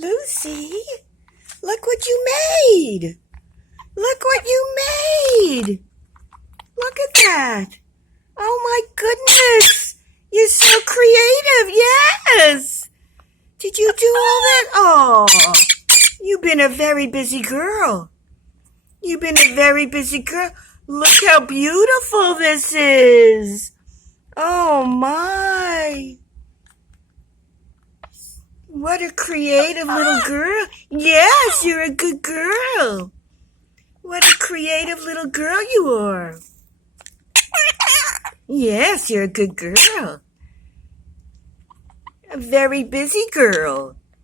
Lucy, look what you made. Look what you made. Look at that. Oh my goodness. You're so creative. Yes. Did you do all that? Oh, you've been a very busy girl. You've been a very busy girl. Look how beautiful this is. Oh my. What a creative little girl. Yes, you're a good girl. What a creative little girl you are. Yes, you're a good girl. A very busy girl.